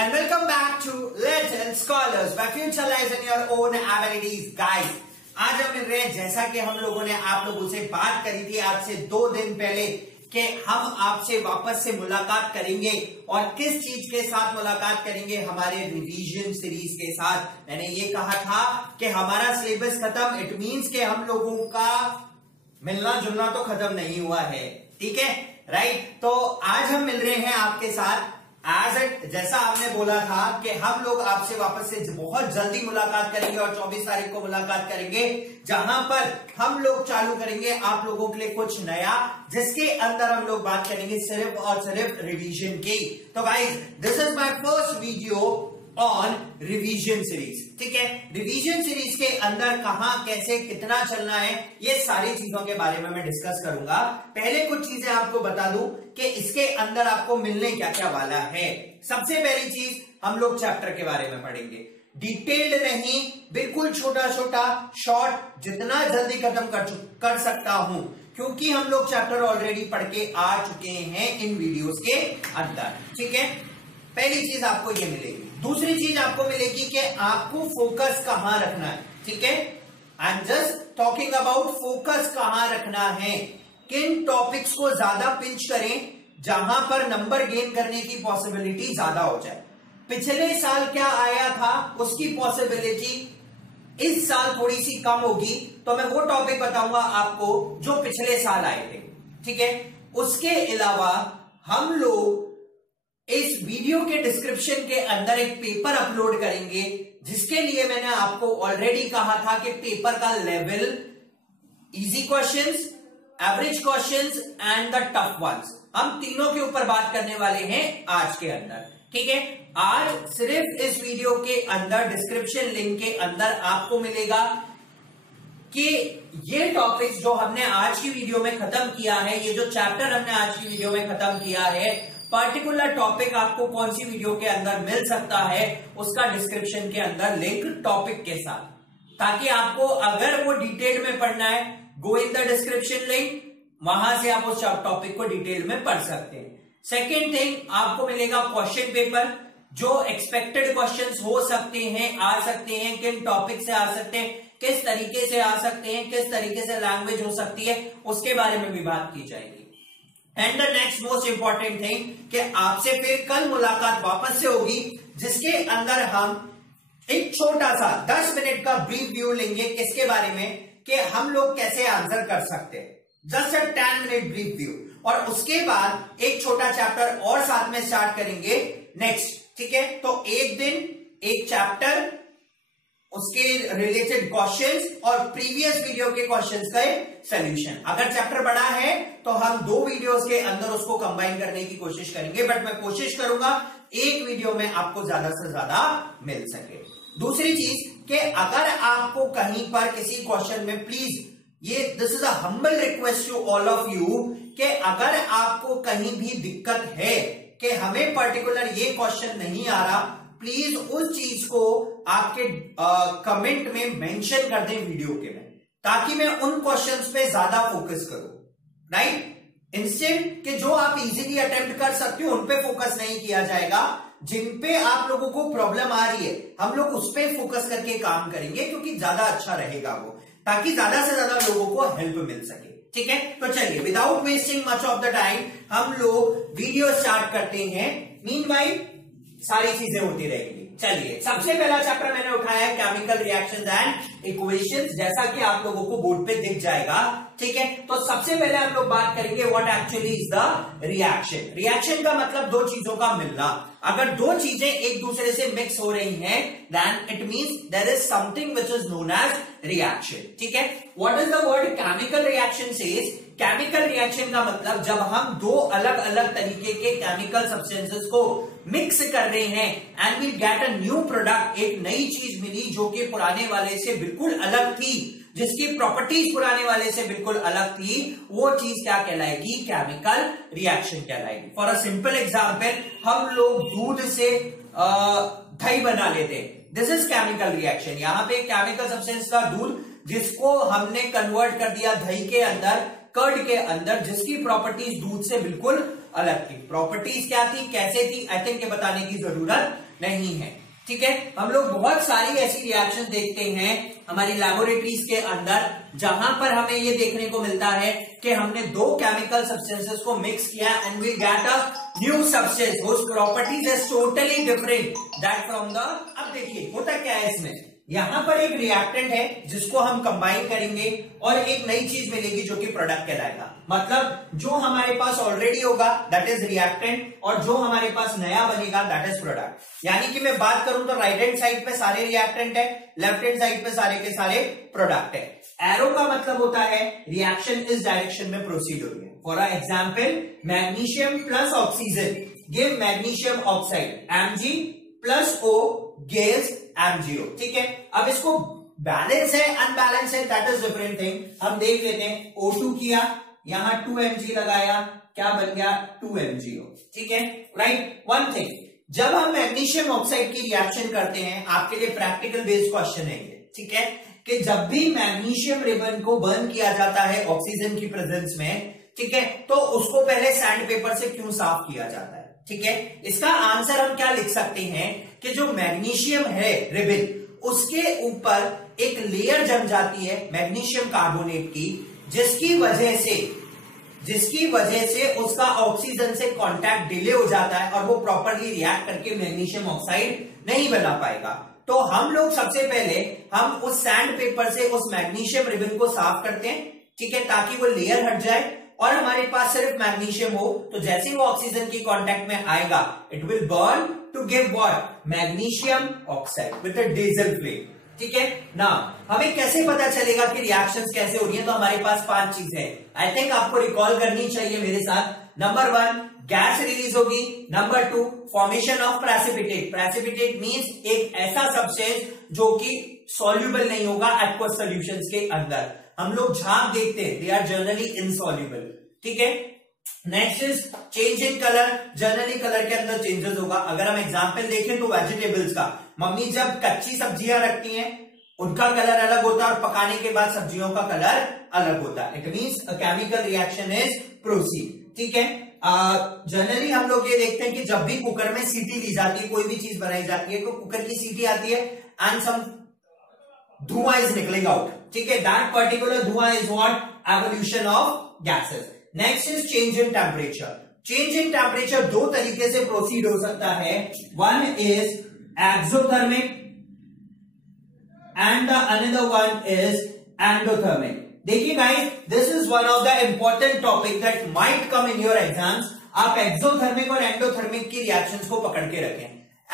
and welcome back to Let's and Scholars where future lies in your own abilities, guys. आज हम मिल रहे हैं जैसा कि हम लोगों ने आप लोगों से बात करी थी आज से 2 दिन पहले कि हम आपसे वापस से मुलाकात करेंगे और किस चीज के साथ मुलाकात करेंगे, हमारे रिवीजन सीरीज के साथ। मैंने ये कहा था कि हमारा सिलेबस खत्म, इट मींस कि हम लोगों का मिलना जुलना तो खत्म नहीं हुआ है, ठीक है, राइट। तो आज हम मिल रहे हैं आपके साथ जैसा आपने बोला था कि हम लोग आपसे वापस से बहुत जल्दी मुलाकात करेंगे और 24 तारीख को मुलाकात करेंगे, जहां पर हम लोग चालू करेंगे आप लोगों के लिए कुछ नया, जिसके अंदर हम लोग बात करेंगे सिर्फ और सिर्फ रिवीजन की। तो guys, this is my first video on revision series, ठीक है। रिवीजन सीरीज के अंदर कहां कैसे कितना चलना है, ये सारी चीजों के बारे में मैं डिस्कस करूंगा। पहले कुछ चीजें आपको बता दूं कि इसके अंदर आपको मिलने क्या क्या वाला है। सबसे पहली चीज, हम लोग चैप्टर के बारे में पढ़ेंगे, डिटेल्ड नहीं, बिल्कुल छोटा छोटा शॉर्ट, जितना जल्दी खत्म कर सकता हूं, क्योंकि हम लोग चैप्टर ऑलरेडी पढ़ के आ चुके हैं इन वीडियोस के अंदर, ठीक है। पहली चीज आपको ये मिलेगी। दूसरी चीज आपको मिलेगी कि आपको फोकस कहां रखना है, ठीक है। I am just talking about focus कहां रखना है, किन टॉपिक्स को ज्यादा पिंच करें जहां पर नंबर गेन करने की पॉसिबिलिटी ज्यादा हो जाए। पिछले साल क्या आया था उसकी पॉसिबिलिटी इस साल थोड़ी सी कम होगी, तो मैं वो टॉपिक बताऊंगा आपको जो पिछले साल आए थे, ठीक है। उसके अलावा हम लोग इस वीडियो के डिस्क्रिप्शन के अंदर एक पेपर अपलोड करेंगे, जिसके लिए मैंने आपको ऑलरेडी कहा था कि पेपर का level easy questions, average questions and the tough ones, हम तीनों के ऊपर बात करने वाले हैं आज के अंदर, ठीक है। आज सिर्फ इस वीडियो के अंदर डिस्क्रिप्शन लिंक के अंदर आपको मिलेगा कि ये टॉपिक्स जो हमने आज की वीडियो में खत्म किया है, ये जो चैप्टर हमने आज की वीडियो में खत्म किया है, पर्टिकुलर टॉपिक आपको कौन सी वीडियो के अंदर मिल सकता है, उसका डिस्क्रिप्शन के अंदर लिंक टॉपिक के साथ, ताकि आपको अगर वो डिटेल में पढ़ना है, गो इन द डिस्क्रिप्शन लिंक, वहां से आप उस टॉपिक को डिटेल में पढ़ सकते हैं। सेकेंड थिंग, आपको मिलेगा क्वेश्चन पेपर, जो एक्सपेक्टेड क्वेश्चंस हो सकते हैं, आ सकते हैं, किन टॉपिक से आ सकते हैं, किस तरीके से आ सकते हैं, किस तरीके से लैंग्वेज हो सकती है, उसके बारे में भी बात की जाएगी। And the next most important thing कि आपसे फिर कल मुलाकात वापस से होगी, जिसके अंदर हम एक छोटा सा 10 मिनट का ब्रीफ व्यू लेंगे किसके बारे में, कि हम लोग कैसे आंसर कर सकते हैं, just a 10 minute brief view. और उसके बाद एक छोटा चैप्टर और साथ में स्टार्ट करेंगे नेक्स्ट, ठीक है। तो एक दिन एक चैप्टर, उसके रिलेटेड क्वेश्चंस और प्रीवियस वीडियो के क्वेश्चंस का सॉल्यूशन। अगर चैप्टर बड़ा है तो हम 2 वीडियोस के अंदर उसको कंबाइन करने की कोशिश करेंगे, बट मैं कोशिश करूंगा एक वीडियो में आपको ज्यादा से ज्यादा मिल सके। दूसरी चीज कि अगर आपको कहीं पर किसी क्वेश्चन में, please this is a humble request to all of you, कि अगर आपको कहीं भी दिक्कत है कि हमें पर्टिकुलर ये क्वेश्चन नहीं आ रहा, प्लीज उस चीज को आपके कमेंट में मेंशन कर दें वीडियो के में, ताकि मैं उन क्वेश्चंस पे ज्यादा फोकस करूं, राइट। इंस्टेंट कि जो आप इजीली अटेम्प्ट कर सकते हो उन पे फोकस नहीं किया जाएगा, जिन पे आप लोगों को प्रॉब्लम आ रही है हम लोग उस पे फोकस करके काम करेंगे, क्योंकि ज्यादा अच्छा रहेगा वो, ताकि ज्यादा से ज्यादा लोगों को हेल्प मिल सके, ठीक है। तो चलिए, without wasting much of the time हम लोग वीडियो स्टार्ट करते हैं। मीनवाइल सारी चीजें होती रहेंगी। चलिए, सबसे पहला चैप्टर मैंने उठाया है केमिकल रिएक्शंस एंड इक्वेशंस, जैसा कि आप लोगों को बोर्ड पे दिख जाएगा, ठीक है। तो सबसे पहले हम लोग बात करेंगे what actually is the reaction. Reaction का मतलब 2 चीजों का मिलना। अगर 2 चीजें एक दूसरे से मिक्स हो रही हैं, then it means there is something which is known as reaction, ठीक है। What is the word chemical reaction says? Chemical reaction का मतलब जब हम 2 अलग अलग तरीके के केमिकल सब्सटेंसेस को मिक्स कर रहे हैं and we get a new product, एक नई चीज मिली जो कि पुराने वाले से बिल्कुल अलग थी, जिसकी प्रॉपर्टीज पुराने वाले से बिल्कुल अलग थी, वो चीज क्या कहलाएगी? केमिकल रिएक्शन कहलाएगी। फॉर अ सिंपल एग्जांपल, हम लोग दूध से दही बना लेते हैं, दिस इज केमिकल रिएक्शन। यहां पे केमिकल सब्सटेंस का दूध, जिसको हमने कन्वर्ट कर दिया दही के अंदर, कर्ड के अंदर, जिसकी प्रॉपर्टीज दूध से बिल्कुल अलग थी। प्रॉपर्टीज क्या थी, कैसे थी, आई थिंक ये बताने की जरूरत नहीं है। ठीक है, हम लोग बहुत सारी ऐसी रिएक्शन देखते हैं हमारी लैबोरेटरीज के अंदर जहां पर हमें ये देखने को मिलता है कि हमने दो केमिकल सब्सटेंसेस को मिक्स किया and we get a new substance whose properties is totally different that from the. अब देखिए होता क्या है इसमें, यहां पर एक रिएक्टेंट है जिसको हम कंबाइन करेंगे और एक नई चीज मिलेगी जो कि प्रोडक्ट कहलाएगा। मतलब जो हमारे पास ऑलरेडी होगा दैट इज रिएक्टेंट और जो हमारे पास नया बनेगा दैट इज प्रोडक्ट। यानी कि मैं बात करूं तो राइट हैंड साइड पे सारे रिएक्टेंट है, लेफ्ट हैंड साइड पे सारे के सारे प्रोडक्ट है। एरो का मतलब होता है रिएक्शन इस डायरेक्शन में प्रोसीड हो रही है। For example magnesium plus oxygen give magnesium oxide, Mg plus O gives MgO। ठीक है, अब इसको बैलेंस है अनबैलेंस है दैट इज डिफरेंट थिंग। हम देख लेते हैं, O2 किया, यहां 2Mg लगाया, क्या बन गया 2MgO। ठीक है, राइट। वन थिंग, जब हम मैग्नीशियम ऑक्साइड की रिएक्शन करते हैं, आपके लिए प्रैक्टिकल बेस्ड क्वेश्चन है ये। ठीक है, कि जब भी मैग्नीशियम रिबन को बर्न किया जाता है ऑक्सीजन की प्रेजेंस में, ठीक है, तो उसको पहले सैंड पेपर से क्यों साफ किया जाता है। ठीक है, इसका आंसर हम क्या लिख सकते हैं कि जो मैग्नीशियम है रिबन उसके ऊपर एक लेयर जम जाती है मैग्नीशियम कार्बोनेट की, जिसकी वजह से उसका ऑक्सीजन से कांटेक्ट डिले हो जाता है और वो प्रॉपरली रिएक्ट करके मैग्नीशियम ऑक्साइड नहीं बना पाएगा। तो हम लोग सबसे पहले हम उस सैंड पेपर से उस मैग्नीशियम रिबन को साफ करते हैं। ठीक है, ताकि वो लेयर हट जाए और हमारे पास सिर्फ मैग्नीशियम हो, तो जैसे ही वो ऑक्सीजन की कांटेक्ट में आएगा it will burn to give what, magnesium oxide with a diesel flame. ठीक है ना, हमें कैसे पता चलेगा कि रिएक्शंस कैसे हो रही है, तो हमारे पास 5 चीजें हैं, आई थिंक आपको रिकॉल करनी चाहिए मेरे साथ। नंबर 1 गैस रिलीज होगी, number 2 formation of precipitate. Precipitate means एक ऐसा सब्सटेंस जो कि सॉल्युबल नहीं होगा एक्वस सॉल्यूशंस के अंदर। हम लोग झाग देखते हैं, दे आर जनरली इनसॉल्युबल। ठीक है, next is change in colour, generally colour के अंदर चेंजेस होगा। अगर हम एग्जांपल देखें तो वेजिटेबल्स का, मम्मी जब कच्ची सब्जियां रखती हैं उनका कलर अलग होता है और पकाने के बाद सब्जियों का कलर अलग होता है। It means a chemical reaction is proceed. ठीक है, जनरली हम लोग ये देखते हैं कि जब भी कुकर में सीटी ली जाती है, कोई भी चीज बनाई जाती है, तो कुकर की सीटी आती है एंड सम धुआं इज निकलिंग आउट। ठीक है, दैट पर्टिकुलर धुआं is what, evolution of gases. Next is change in temperature. Change in temperature दो तरीके से प्रोसीड हो सकता है, one is exothermic and the other one is endothermic. देखिए guys, this is one of the important topic that might come in your exams. आप exothermic और endothermic की रिएक्शंस को पकड़ के रखें।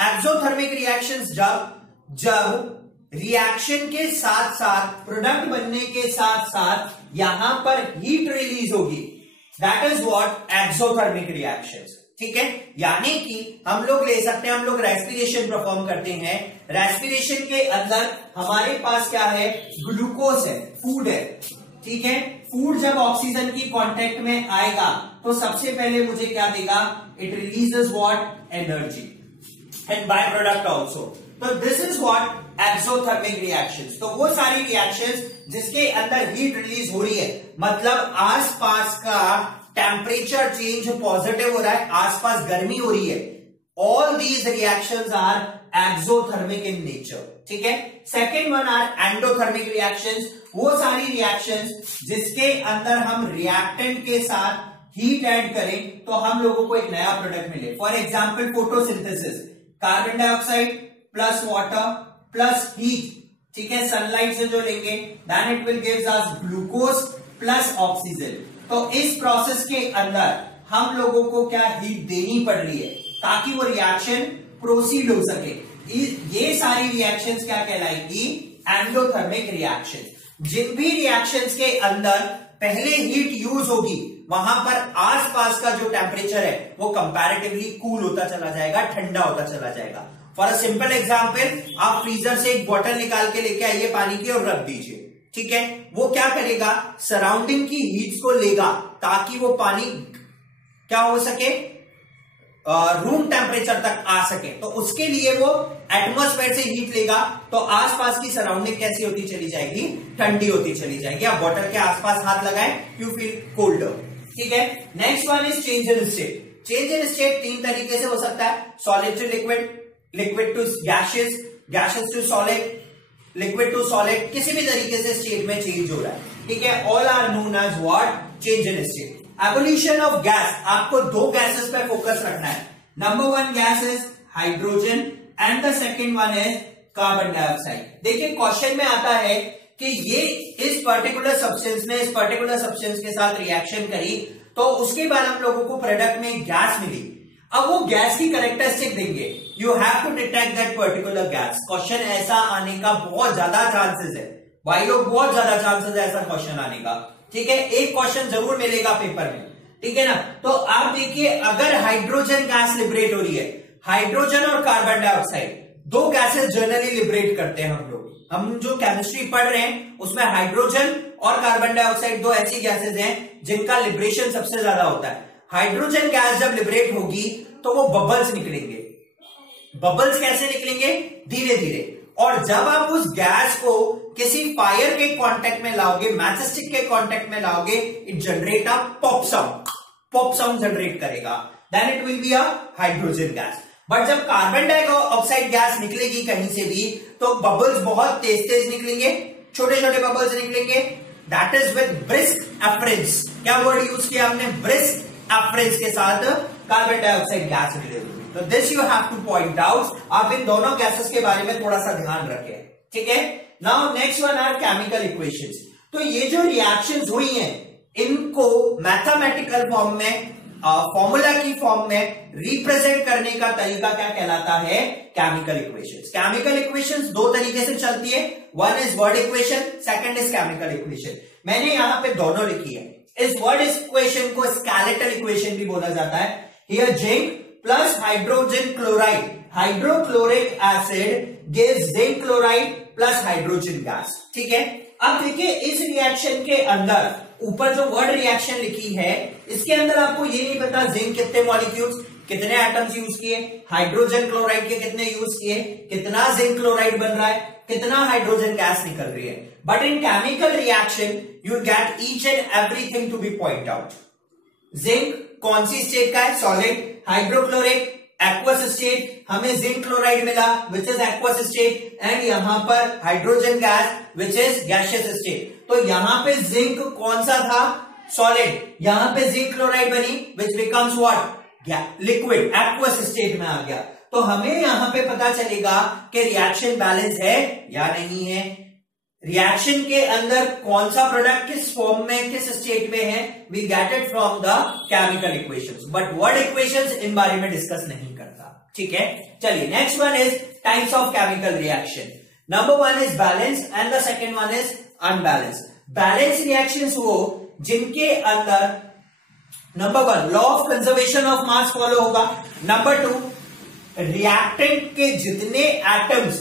एक्सोथर्मिक रिएक्शंस जब रिएक्शन के साथ साथ प्रोडक्ट बनने के साथ साथ यहां पर हीट रिलीज होगी, that is what exothermic reactions. ठीक है, यानी कि हम लोग ले सकते हैं, हम लोग रेस्पिरेशन परफॉर्म करते हैं, रेस्पिरेशन के अंदर हमारे पास क्या है, ग्लूकोज है, फूड है। ठीक है, फूड जब ऑक्सीजन की कांटेक्ट में आएगा तो सबसे पहले मुझे क्या देगा, it releases what, energy and by product also. तो this is what exothermic reactions. तो वो सारी रिएक्शंस जिसके अंदर हीट रिलीज हो रही है, मतलब आसपास का टेम्परेचर चेंज पॉजिटिव हो रहा है, आसपास गर्मी हो रही है, all these reactions are exothermic in nature. ठीक है, second one are endothermic reactions, वो सारी रिएक्शंस जिसके अंदर हम रिएक्टेंट के साथ हीट ऐड करें तो हम लोगों को एक नया प्रोडक्ट मिले। For example photosynthesis, carbon dioxide plus water plus heat. ठीक है, सनलाइट से जो लेंगे then it will gives us glucose plus oxygen. तो इस प्रोसेस के अंदर हम लोगों को क्या हीट देनी पड़ रही है ताकि वो रिएक्शन प्रोसीड हो सके। ये सारी रिएक्शंस क्या कहलाएगी, एंडोथर्मिक रिएक्शन। जिन भी रिएक्शंस के अंदर पहले हीट यूज होगी वहां पर आसपास का जो टेम्परेचर है वो कंपैरेटिवली कूल होता चला जाएगा, ठंडा होता चला जाएगा। फॉर अ सिंपल एग्जाम्पल, आप फ्रीजर से एक बोतल निकाल के लेके आइए पानी की और रख दीजिए। ठीक है, वो क्या करेगा, सराउंडिंग की हीट्स को लेगा ताकि वो पानी क्या हो सके, रूम टेम्परेचर तक आ सके। तो उसके लिए वो एटमॉस्फेयर से हीट लेगा तो आसपास की सराउंडिंग कैसी होती चली जाएगी, ठंडी होती चली जाएगी। आप बॉटल के आसपास हाथ लगाएं, यू फील कोल्डर। ठीक है, next one is change in state. Change in state तीन तरीके से हो सकता है, solid to liquid, liquid to gases, gases to solid, liquid to solid, किसी भी तरीके से स्टेट में चेंज हो रहा है, ठीक है। All are known as what, change in state. Evolution of gas, आपको दो गैसेस पे फोकस रखना है। Number one gas is hydrogen and the second one is carbon dioxide. देखिए क्वेश्चन में आता है कि ये इस पर्टिकुलर सब्सटेंस ने इस पर्टिकुलर सब्सटेंस के साथ रिएक्शन करी तो उसके बाद हम लोगों को प्रोडक्ट में गैस मिली। अब वो गैस की कैरेक्टरिस्टिक देंगे, you have to detect that particular gas. Question ऐसा आने का बहुत ज्यादा चांसेस है भाई लोग, बहुत ज्यादा चांसेस है ऐसा क्वेश्चन आने का, ठीक है। एक क्वेश्चन जरूर मिलेगा पेपर में, ठीक है ना। तो आप देखिए अगर हाइड्रोजन गैस लिबरेट हो रही है, हाइड्रोजन और कार्बन डाइऑक्साइड दो गैसेस जनरली लिबरेट करते हैं हम लोग। हम जो केमिस्ट्री पढ़ रहे हैं उसमें हाइड्रोजन और कार्बन डाइऑक्साइड दो ऐसी गैसेस हैं जिनका लिबरेशन सबसे ज्यादा होता है। हाइड्रोजन गैस जब लिबरेट होगी तो वो बबल्स निकलेंगे। बबल्स कैसे निकलेंगे? धीरे धीरे। और जब आप उस गैस को किसी फायर के कांटेक्ट में लाओगे, मैचस्टिक के कांटेक्ट में लाओगे, it generate a pop sound, pop sound generate करेगा, then it will be a hydrogen gas. But जब कार्बन डाइऑक्साइड गैस निकलेगी कहीं से भी तो बबल्स बहुत तेज तेज निकलेंगे, छोटे छोटे बबल्स निकलेंगे, दैट इज विद ब्रिस्क एफरेंस। क्या वर्ड यूज किया हमने? ब्रिस्क एफरेंस के साथ कार्बन डाइऑक्साइड गैस निकलेगी। तो this you have two point out. आप इन दोनों गैसेस के बारे में थोड़ा सा ध्यान रखें, ठीक है। Now next one are chemical equations. तो ये जो रिएक्शंस हुई हैं इनको मैथमेटिकल फॉर्म में, फॉर्मूला की फॉर्म में रिप्रेजेंट करने का तरीका क्या कहलाता है? Chemical equations. केमिकल इक्वेशंस दो तरीके से चलती है, one is word equation, second is chemical equation. मैंने यहां पे दोनों लिखी है। इस वर्ड इक्वेशन को स्केलेटल इक्वेशन भी बोला जाता है। Here zinc plus hydrogen chloride, hydrochloric acid gives zinc chloride plus hydrogen gas, ठीक है। अब देखिए इस रिएक्शन के अंदर ऊपर जो वर्ड रिएक्शन लिखी है इसके अंदर आपको ये नहीं पता जिंक कितने मॉलिक्यूल्स, कितने एटम्स यूज किए, हाइड्रोजन क्लोराइड के कितने यूज किए, कितना जिंक क्लोराइड बन रहा है, कितना हाइड्रोजन गैस निकल रही है। But in chemical reaction you get each and everything to be point out. Zinc कौन सी स्टेट का है? सॉलिड। हाइड्रोक्लोरिक एक्वस स्टेट, हमें जिंक क्लोराइड मिला which is aqueous state, and यहां पर hydrogen gas which is gaseous state. तो यहां पे जिंक कौन सा था? सॉलिड। यहां पे जिंक क्लोराइड बनी which becomes what? Liquid, aqueous state में आ गया। तो हमें यहां पे पता चलेगा कि रिएक्शन बैलेंस है या नहीं है, रिएक्शन के अंदर कौन सा प्रोडक्ट किस फॉर्म में, किस स्टेट में है, we get it from the chemical equations. But word equations इन बारे में डिस्कस नहीं करता, ठीक है। चलिए next one is types of chemical reaction. Number one is balance and the second one is unbalance. Balance reactions वो जिनके अंदर number one law of conservation of mass follow होगा, नंबर टू रिएक्टेंट के जितने एटम्स,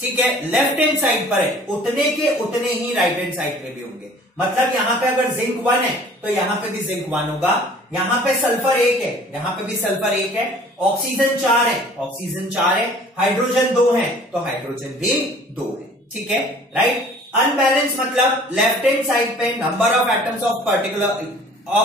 ठीक है, left hand side पर है उतने के उतने ही राइट हैंड साइड पे भी होंगे। मतलब यहां पे अगर जिंक 1 है तो यहां पे भी जिंक 1 होगा, यहां पे सल्फर 1 है यहां पे भी सल्फर 1 है, ऑक्सीजन 4 है ऑक्सीजन 4 है, हाइड्रोजन 2 है तो हाइड्रोजन भी 2 है, ठीक है, राइट। अनबैलेंस मतलब लेफ्ट हैंड साइड पे number of atoms of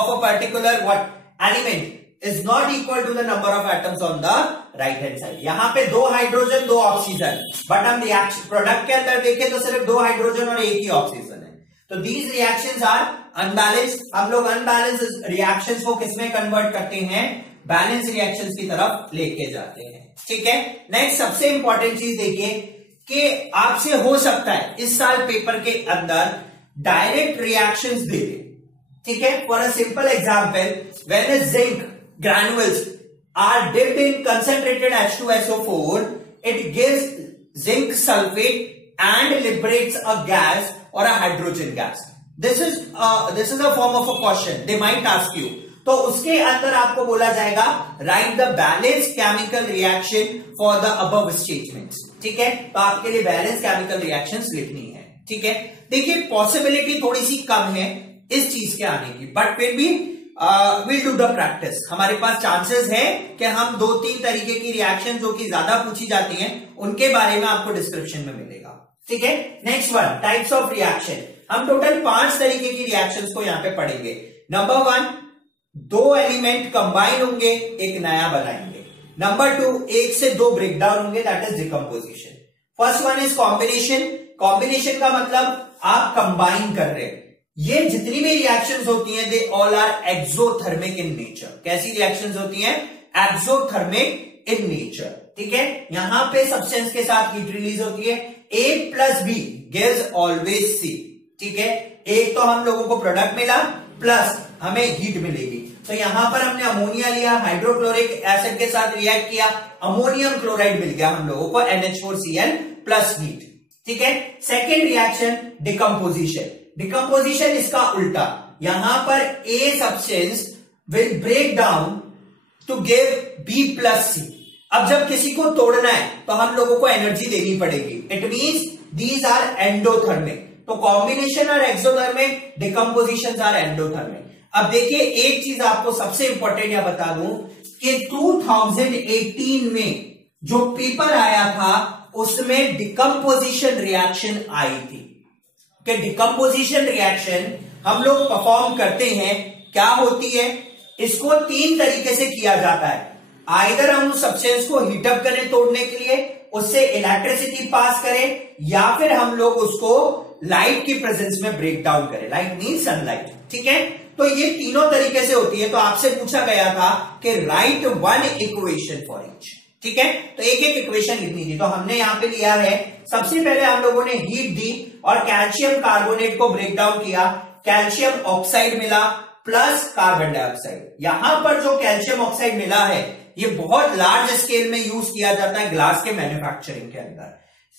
a particular what element is not equal to the number of atoms on the right hand side। यहां पे 2 हाइड्रोजन 2 ऑक्सीजन, बट हम रिएक्शन प्रोडक्ट के अंदर देखें तो सिर्फ 2 हाइड्रोजन और 1 ही ऑक्सीजन है। तो दीज रिएक्शंस आर अनबैलेंस्ड। हम लोग अनबैलेंस रिएक्शंस को किसमें कन्वर्ट करते हैं? बैलेंस रिएक्शंस की तरफ लेके जाते हैं, ठीक है। नेक्स्ट सबसे इंपॉर्टेंट चीज देखिए कि आपसे हो सकता है इस साल पेपर के अंदर डायरेक्ट रिएक्शंस दे दे, ठीक है। For a simple example, when a zinc granules are dipped in concentrated H2SO4, it gives zinc sulfate and liberates a gas or a hydrogen gas. This is a form of a question they might ask you। तो उसके अंदर आपको बोला जाएगा write the balanced chemical reaction for the above statements, ठीक है। तो आपके लिए बैलेंस केमिकल रिएक्शंस लिखनी है, ठीक है। देखिए पॉसिबिलिटी थोड़ी सी कम है इस चीज के आने की, बट फिर भी विल डू द प्रैक्टिस। हमारे पास चांसेस है कि हम 2-3 तरीके की रिएक्शन जो कि ज्यादा पूछी जाती हैं उनके बारे में आपको डिस्क्रिप्शन में मिलेगा, ठीक है। Next one types of reaction. हम टोटल 5 तरीके की रिएक्शंस को यहां पे पढ़ेंगे। नंबर 1 दो एलिमेंट कंबाइन होंगे, एक नया बनाएंगे। नंबर 2, एक से दो ब्रेकडाउन होंगे, that is decomposition. First one is combination. Combination का मतलब आप कंबाइन कर रहे हैं। ये जितनी भी रिएक्शंस होती हैं, they all are exothermic in nature. कैसी रिएक्शंस होती हैं? Exothermic in nature. ठीक है, यहां पे सब्सटेंस के साथ हीट रिलीज होती है। A plus B gives always C। ठीक है, एक तो हम लोगों को प्रोडक्ट मिला प्लस हमें हीट मिलेगी। तो यहां पर हमने अमोनिया लिया, हाइड्रोक्लोरिक एसिड के साथ रिएक्ट किया, अमोनियम क्लोराइड मिल गया हम लोगों को, NH4Cl प्लस हीट। ठीक है, सेकेंड रिएक्शन डिकम्पोजिशन। डिकम्पोजिशन इसका उल्टा, यहां पर A substance will break down to give B plus C। अब जब किसी को तोड़ना है तो हम लोगों को एनर्जी देनी पड़ेगी। It means these are endothermic. तो कॉम्बिनेशन और एक्सोथर्मिक, डिकम्पोजिशन आर एंडोथर्मिक। अब देखिए, एक चीज आपको सबसे इंपॉर्टेंट यह बता दूं कि 2018 में जो पेपर आया था उसमें डिकम्पोजिशन रिएक्शन आई थी कि डिकम्पोजिशन रिएक्शन हम लोग परफॉर्म करते हैं, क्या होती है? इसको तीन तरीके से किया जाता है। आइदर हम उस सब्सटेंस को हीटअप करें तोड़ने के लिए, उससे इलेक्ट्रिसिटी पास करें, या फिर हम लोग उसको लाइट की प्रेजेंस में ब्रेक डाउन करें। Light means sunlight. ठीक है, तो ये तीनों तरीके से होती है। तो आपसे पूछा गया था कि right one equation for each. ठीक है, तो एक एक इक्वेशन लिखनी थी। तो हमने यहां पे लिया है, सबसे पहले हम लोगों ने हीट दी और कैल्शियम कार्बोनेट को ब्रेक डाउन किया, कैल्शियम ऑक्साइड मिला प्लस कार्बन डाइऑक्साइड। यहां पर जो कैल्शियम ऑक्साइड मिला है ये बहुत लार्ज स्केल में यूज किया जाता है ग्लास के मैन्युफैक्चरिंग के अंदर।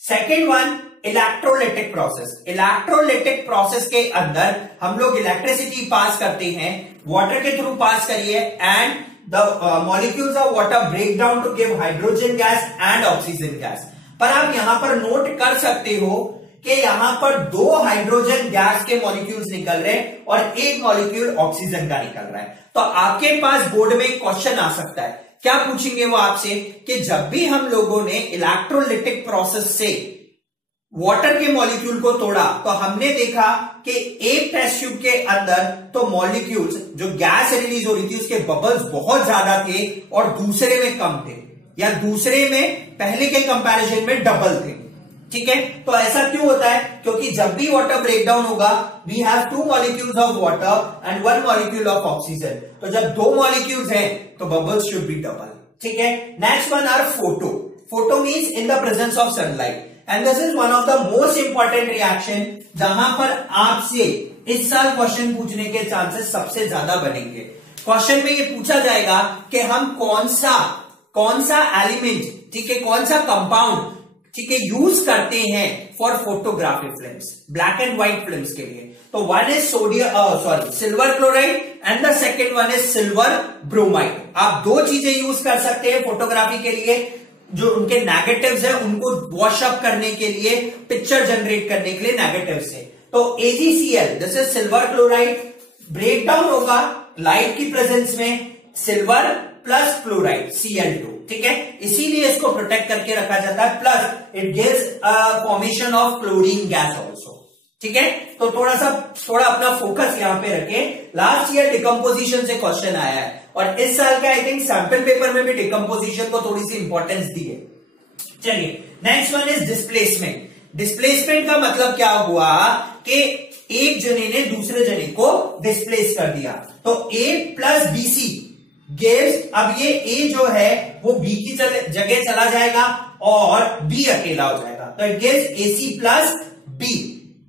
Second one, electrolytic process. Electrolytic process के अंदर हम लोग इलेक्ट्रिसिटी पास करते हैं, वाटर के थ्रू पास करिए, and the molecules of water break down to give hydrogen gas and oxygen gas. पर आप यहां पर नोट कर सकते हो कि यहां पर दो हाइड्रोजन गैस के मॉलिक्यूल्स निकल रहे हैं और एक मॉलिक्यूल ऑक्सीजन का निकल रहा है। तो आपके पास बोर्ड में क्वेश्चन आ सकता है, क्या पूछेंगे वो आपसे कि जब भी हम लोगों ने इलेक्ट्रोलिटिक प्रोसेस से वाटर के मॉलिक्यूल को तोड़ा तो हमने देखा कि एक टेस्ट ट्यूब के अंदर तो मॉलिक्यूल्स, जो गैस रिलीज हो रही थी उसके बबल्स बहुत ज्यादा थे और दूसरे में कम थे, या दूसरे में पहले के कंपैरिजन में डबल थे। ठीक है, तो ऐसा क्यों होता है? क्योंकि जब भी वाटर ब्रेकडाउन होगा, we have two molecules of water and one molecule of oxygen. तो जब दो मॉलिक्यूल्स हैं तो बबल्स शुड बी डबल। ठीक है, next one are photo. Photo means in the presence of sunlight, and this is one of the most important reaction जहां पर आपसे इस साल क्वेश्चन पूछने के चांसेस सबसे ज्यादा बनेंगे। क्वेश्चन में ये पूछा जाएगा कि हम कौन सा एलिमेंट, ठीक है, कौन सा कंपाउंड, ठीक है, यूज करते हैं for photography films, black and white films के लिए। तो one is silver chloride and the second one is silver bromide. आप दो चीजें यूज कर सकते हैं फोटोग्राफी के लिए, जो उनके नेगेटिव्स है उनको वॉश अप करने के लिए, पिक्चर जनरेट करने के लिए नेगेटिव से। तो AgCl, this is silver chloride, break down होगा लाइट की प्रेजेंस में, सिल्वर प्लस क्लोराइड Cl2। ठीक है, इसीलिए इसको प्रोटेक्ट करके रखा जाता है, plus it gives formation of chlorine gas also. ठीक है, तो थोड़ा अपना फोकस यहां पे रखें। लास्ट ईयर डिकम्पोजिशन से क्वेश्चन आया है और इस साल का आई थिंक सैंपल पेपर में भी डिकम्पोजिशन को थोड़ी सी इंपॉर्टेंस दी है। चलिए, next one is displacement. Displacement का मतलब क्या हुआ कि एक जने ने दूसरे जने को डिस्प्लेस कर दिया। तो A प्लस BC गिव्स, अब ये A जो है वो B की जगह चला जाएगा और B अकेला हो जाएगा, तो it gives AC plus B।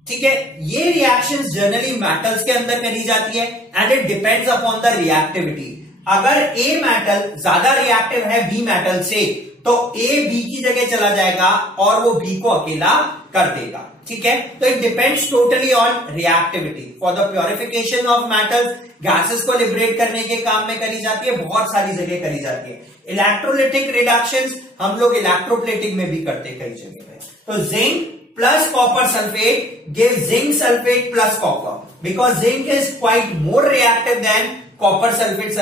ठीक है, ये रिएक्शंस जनरली मेटल्स के अंदर करी जाती है and it depends upon the reactivity. अगर A मेटल ज्यादा रिएक्टिव है B मेटल से तो A B की जगह चला जाएगा और वो B को अकेला कर देगा। ठीक है, तो it depends totally on reactivity. For the purification of metals, gases को लिबरेट करने के काम में करी जाती है, बहुत सारी जगह करी जाती है। इलेक्ट्रोलिटिक रिडक्शंस हम लोग इलेक्ट्रोप्लेटिक में भी करते कई जगह पे। तो zinc plus copper sulfate gives zinc sulfate plus copper, because zinc is quite more reactive than copper sulfate,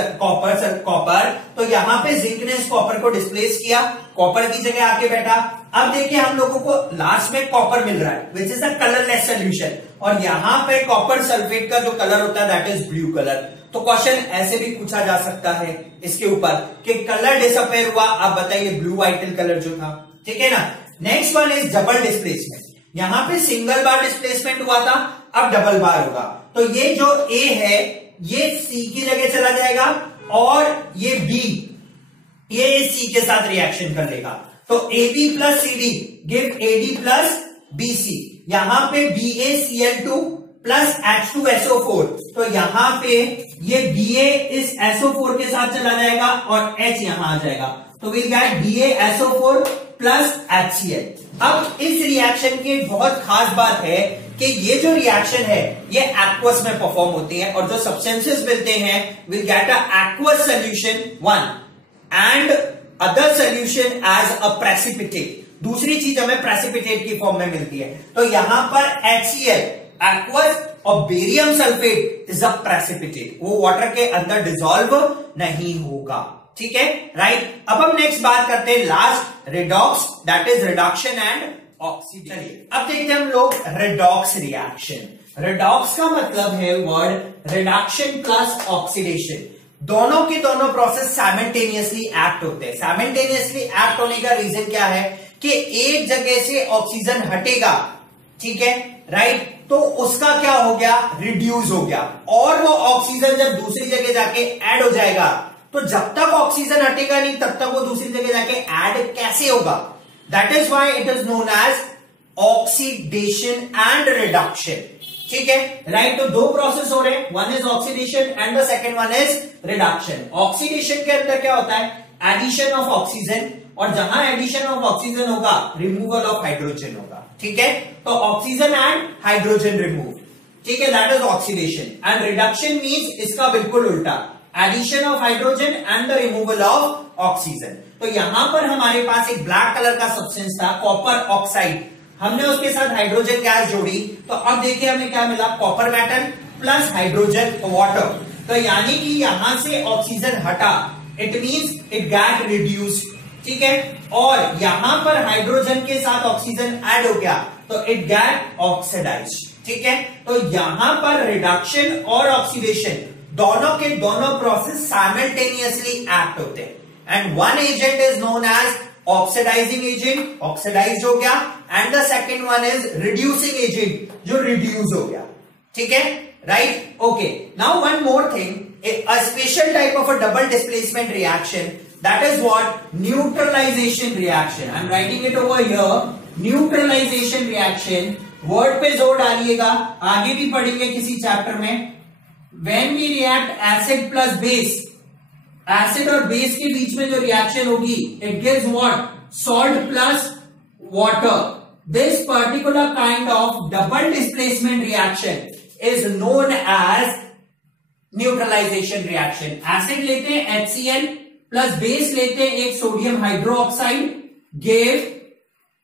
copper। तो यहां पे जिंक ने इस कॉपर को डिस्प्लेस किया, कॉपर की जगह आके बैठा। अब देखिए हम लोगों को लास्ट में कॉपर मिल रहा है which is a colourless solution, और यहां पे कॉपर सल्फेट का जो कलर होता है दैट इज ब्लू कलर। तो क्वेश्चन ऐसे भी पूछा जा सकता है इसके ऊपर कि कलर डिसअपेयर हुआ, आप बताइए ब्लू आइटल कलर जो था, ठीक है ना। Next one is double displacement. यहां पे सिंगल बार डिस्प्लेसमेंट हुआ था, अब डबल बार होगा। तो ये जो ए है ये सी की जगह चला जाएगा और ये बी ये सी के साथ रिएक्शन कर लेगा। तो A B plus C D give A D plus B C. यहां पे BaCl2 प्लस H2SO4, तो यहां पे ये Ba इस SO4 के साथ चला जाएगा और H यहां आ जाएगा, तो will get BaSO4 plus HCl। अब इस रिएक्शन की बहुत खास बात है कि ये जो रिएक्शन है ये एक्वस में परफॉर्म होती है और जो सब्सटेंसेस मिलते हैं will get a aqueous solution one and other solution as a precipitate. दूसरी चीज हमें प्रेसिपिटेट की फॉर्म में मिलती है। तो यहां पर HCl एक्वस और barium sulphate is a precipitate, वो वाटर के अंदर डिसॉल्व नहीं होगा, ठीक है, राइट। अब हम नेक्स्ट बात करते हैं last redox, that is reduction and oxidation. चलिए अब देखते हैं हम लोग रेडॉक्स रिएक्शन। रेडॉक्स का मतलब है वर्ड रिडक्शन प्लस ऑक्सीडेशन। दोनों के दोनों प्रोसेस साइमल्टेनियसली एक्ट होते हैं। साइमल्टेनियसली एक्ट होने का रीजन क्या है कि एक जगह से ऑक्सीजन हटेगा, ठीक है, राइट, तो उसका क्या हो गया, रिड्यूस हो गया, और वो ऑक्सीजन जब दूसरी जगह जाके ऐड हो जाएगा, तो जब तक ऑक्सीजन हटेगा नहीं तब तक वो दूसरी जगह जाके ऐड कैसे होगा। That is why it is known as oxidation and reduction, ठीक है, राइट। तो दो प्रोसेस हो रहे हैं, one is oxidation and the second one is reduction. Oxidation के अंदर क्या होता है, एडिशन ऑफ ऑक्सीजन, और जहां एडिशन ऑफ ऑक्सीजन होगा रिमूवल ऑफ हाइड्रोजन होगा, ठीक है। तो ऑक्सीजन एंड हाइड्रोजन रिमूव, ठीक है, that is oxidation. And reduction means इसका बिल्कुल उल्टा, addition of hydrogen and the removal of oxygen. तो यहां पर हमारे पास एक ब्लैक कलर का सब्सटेंस था कॉपर ऑक्साइड, हमने उसके साथ हाइड्रोजन गैस जोड़ी, तो अब देखिए हमें क्या मिला, copper metal plus hydrogen water. तो यानी कि यहां से ऑक्सीजन हटा, it means it got reduced, ठीक है, और यहां पर हाइड्रोजन के साथ ऑक्सीजन ऐड हो गया तो इट गैट ऑक्सीडाइज्ड, ठीक है। तो यहां पर रिडक्शन और ऑक्सीडेशन दोनों के दोनों प्रोसेस साइमल्टेनियसली एक्ट होते हैं and one agent is known as oxidising agent, oxidise हो गया, and the second one is reducing agent, जो रिड्यूस हो गया, ठीक है, right, okay. Now one more thing, a special type of a double displacement reaction, that is what neutralization reaction. I am writing it over here, neutralization reaction. word पे जोर डालिएगा, आगे भी पढ़ेंगे किसी चैप्टर में। when we react acid plus base, acid और base के बीच में जो रिएक्शन होगी it gives what, salt plus water. this particular kind of double displacement reaction is known as neutralisation reaction. Acid लेते हैं HCl प्लस बेस लेते हैं एक सोडियम हाइड्रोक्साइड, गिव,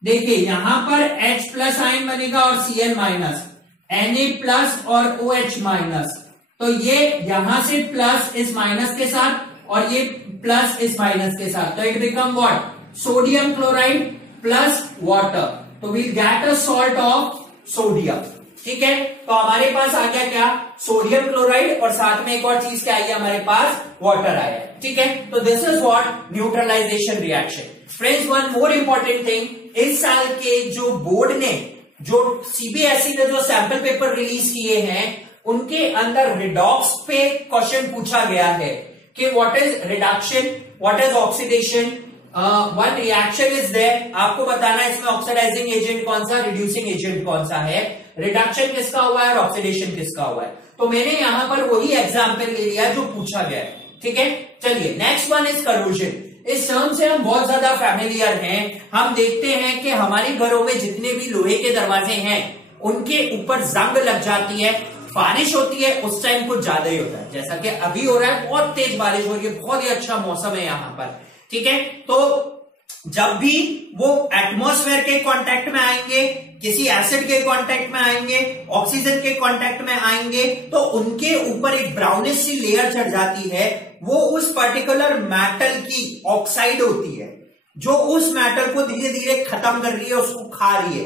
देखिए यहां पर H प्लस आयन बनेगा और Cl माइनस, Na प्लस और OH माइनस, तो ये यहां से प्लस इस माइनस के साथ और ये प्लस इस माइनस के साथ, तो it become what, sodium chloride plus water, तो we'll get a salt of sodium, ठीक है। तो हमारे पास आ गया क्या, सोडियम क्लोराइड, और साथ में एक और चीज क्या आई है हमारे पास, वाटर आया, ठीक है। तो this is what neutralisation reaction. Friends, one more important thing, इस साल के जो बोर्ड ने, जो सीबीएसई ने जो सैंपल पेपर रिलीज किए हैं उनके अंदर रिडॉक्स पे क्वेश्चन पूछा गया है कि what is reduction, what is oxidation, one reaction is there, आपको बताना है इसमें ऑक्सीडाइजिंग एजेंट कौन सा, रिड्यूसिंग एजेंट कौन सा है, रिडक्शन किसका हुआ है और ऑक्सीडेशन किसका हुआ है। तो मैंने यहां पर वही एग्जाम्पल ले लिया जो पूछा गया है, ठीक है। चलिए नेक्स्ट वन इज करोजन। इस टर्म से हम बहुत ज्यादा फैमिलियर हैं। हम देखते हैं कि हमारे घरों में जितने भी लोहे के दरवाजे हैं उनके ऊपर जंग लग जाती है, बारिश होती है उस टाइम कुछ ज्यादा ही होता है, जैसा कि अभी हो रहा है, बहुत तेज बारिश हो रही है, बहुत ही अच्छा मौसम है यहाँ पर, ठीक है। तो जब भी वो एटमॉस्फेयर के कांटेक्ट में आएंगे, किसी एसिड के कांटेक्ट में आएंगे, ऑक्सीजन के कांटेक्ट में आएंगे, तो उनके ऊपर एक ब्राउनिश सी लेयर चढ़ जाती है, वो उस पर्टिकुलर मेटल की ऑक्साइड होती है जो उस मेटल को धीरे धीरे खत्म कर रही है, उसको खा रही है,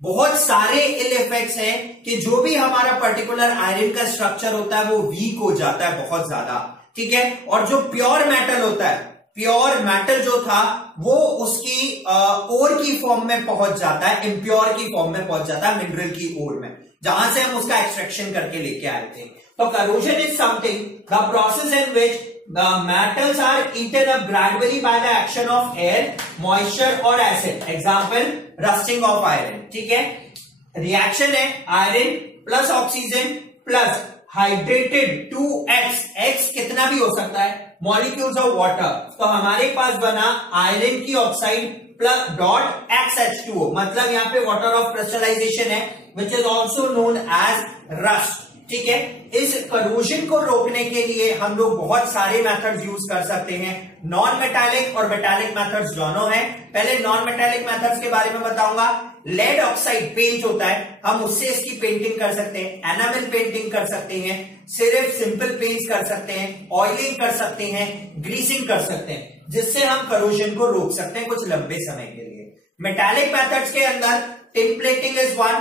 बहुत सारे इल इफेक्ट्स हैं कि जो भी हमारा पर्टिकुलर आयरन का स्ट्रक्चर होता है वो वीक हो जाता है बहुत ज्यादा, ठीक है। और जो प्योर मेटल होता है, प्योर मेटल जो था वो उसकी ओर की फॉर्म में पहुंच जाता है, इम्प्योर की फॉर्म में पहुंच जाता है, मिनरल की ओर में, जहां से हम उसका एक्सट्रैक्शन करके लेके आए थे। तो corrosion is something the process in which the metals are eaten up gradually by the action of air, moisture और acid. Example, rusting of iron. ठीक है, रिएक्शन है iron plus oxygen plus hydrated 2x, x कितना भी हो सकता है, molecules of water. तो हमारे पास बना आयरन की ऑक्साइड प्लस डॉट XH2O, मतलब यहाँ पे वाटर ऑफ क्रिस्टलाइजेशन है, which is also known as rust. ठीक है, इस करोजन को रोकने के लिए हम लोग बहुत सारे मेथड्स यूज कर सकते हैं। नॉन मेटालिक और मेटालिक मेथड्स दोनों हैं। पहले नॉन मेटालिक मेथड्स के बारे में बताऊंगा। लेड ऑक्साइड पेंट होता है, हम उससे इसकी पेंटिंग कर सकते हैं, एनामेल पेंटिंग कर सकते हैं, सिर्फ सिंपल पेंट्स कर सकते हैं, ऑयलिंग कर सकते हैं, ग्रीसिंग कर सकते हैं, जिससे हम करोजन को रोक सकते हैं कुछ लंबे समय के लिए। मेटालिक मेथड्स के अंदर tin plating is one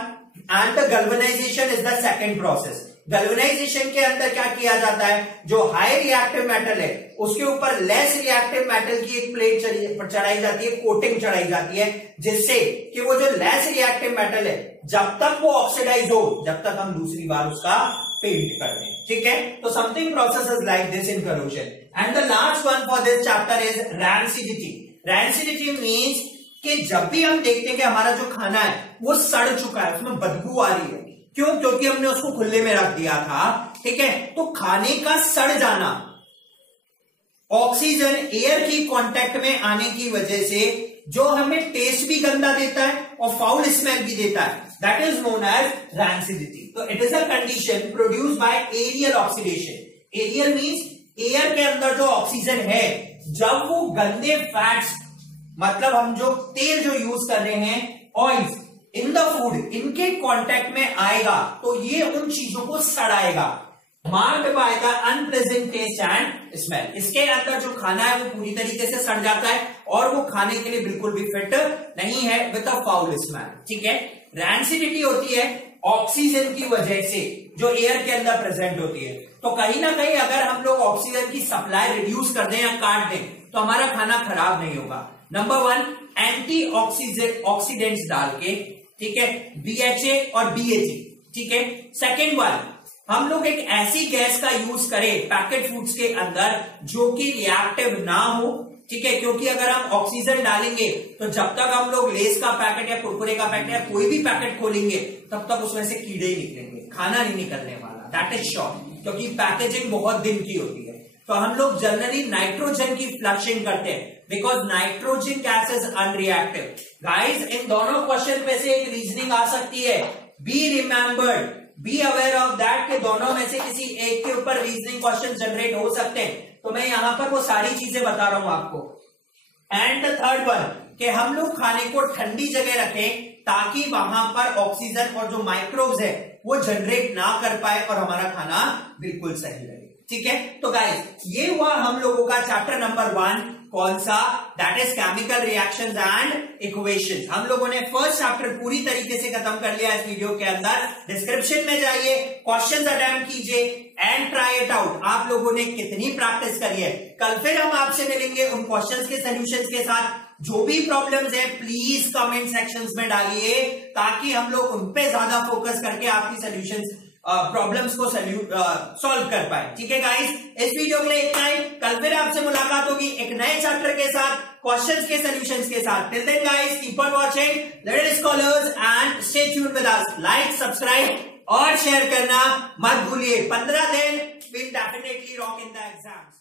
and the galvanisation is the second process. Galvanisation के अंदर क्या किया जाता है, जो हाई रिएक्टिव मेटल है उसके ऊपर लेस रिएक्टिव मेटल की एक प्लेट चढ़ाई जाती है, कोटिंग चढ़ाई जाती है, जिससे कि वो जो लेस रिएक्टिव मेटल है जब तक वो ऑक्सीडाइज हो, जब तक हम दूसरी बार उसका पेंट कर दें। ठीक है, तो something process is like this in corrosion. And the last one for this chapter is rancidity. Rancidity means कि जब भी हम देखते हैं कि हमारा जो खाना है वो सड़ चुका है, उसमें बदबू आ रही है, क्यों? क्योंकि हमने उसको खुले में रख दिया था। ठीक है, तो खाने का सड़ जाना ऑक्सीजन एयर की कांटेक्ट में आने की वजह से जो हमें टेस्ट भी गंदा देता है और फाउल स्मेल भी देता है, that is known as rancidity. तो it is a condition produce by aerial oxidation. Aerial means air के अंदर जो ऑक्सीजन है, जब वो गंदे फैट्स, मतलब हम जो तेल जो यूज कर रहे हैं, ऑयल्स इन द फूड, इनके कांटेक्ट में आएगा तो ये उन चीजों को सड़ाएगा। Marked by the unpleasant taste and smell. इसके अंदर जो खाना है वो पूरी तरीके से सड़ जाता है और वो खाने के लिए बिल्कुल भी फिट नहीं है, विद अ फाउल स्मेल। ठीक है, रैंसिडिटी होती है ऑक्सीजन की वजह से जो एयर के अंदर प्रेजेंट होती है। तो कहीं ना कहीं अगर हम लोग ऑक्सीजन की सप्लाई रिड्यूस कर दें या काट दें तो हमारा खाना खराब नहीं होगा। नंबर वन, एंटी ऑक्सीडेंट्स डाल के, ठीक है, BHA और BHA। ठीक है, सेकेंड वन, हम लोग एक ऐसी गैस का यूज करें पैकेट फूड्स के अंदर जो कि रिएक्टिव ना हो। ठीक है, क्योंकि अगर हम ऑक्सीजन डालेंगे तो जब तक हम लोग लेस का पैकेट या कुरकुरे का पैकेट या कोई भी पैकेट खोलेंगे तब तक उसमें से कीड़े ही निकलेंगे, खाना नहीं निकलने वाला, दैट इज श्योर, क्योंकि पैकेजिंग बहुत दिन की होती है। तो हम लोग जनरली नाइट्रोजन की फ्लशिंग करते हैं because nitrogen gas is unreactive. Guys, इन दोनों क्वेश्चन पे से एक रीजनिंग आ सकती है, be remembered, be aware of that के दोनों में से किसी एक के ऊपर रीजनिंग क्वेश्चन जनरेट हो सकते हैं। तो मैं यहां पर वो सारी चीजें बता रहा हूं आपको। एंड थर्ड वन, कि हम लोग खाने को ठंडी जगह रखें ताकि वहां पर ऑक्सीजन और जो माइक्रोब्स है वो जनरेट ना कर पाए और हमारा खाना बिल्कुल सही रहे। ठीक है, तो गाइस ये हुआ हम लोगों का चैप्टर नंबर 1, कौन सा, that is chemical reactions and equations. हम लोगों ने फर्स्ट चैप्टर पूरी तरीके से खत्म कर लिया इस वीडियो के अंदर। डिस्क्रिप्शन में जाइए, क्वेश्चंस अटेम्प्ट कीजिए एंड ट्राई इट आउट। आप लोगों ने कितनी प्रैक्टिस करी है, कल फिर हम आपसे मिलेंगे उन क्वेश्चंस के सॉल्यूशंस के साथ। जो भी प्रॉब्लम्स है प्लीज कमेंट सेक्शंस में डालिए ताकि हम लोग उन पे ज्यादा फोकस करके आपकी सॉल्यूशंस प्रॉब्लम्स को सॉल्व कर पाए। ठीक है गाइस, इस वीडियो के लिए इतना ही। कल फिर आपसे मुलाकात होगी एक नए चैप्टर के साथ, क्वेश्चंस के सॉल्यूशंस के साथ। Till then guys, keep on watching little scholars and stay tuned with us. Like, subscribe और शेयर करना मत भूलिए। 15 दिन will definitely rock in the exams.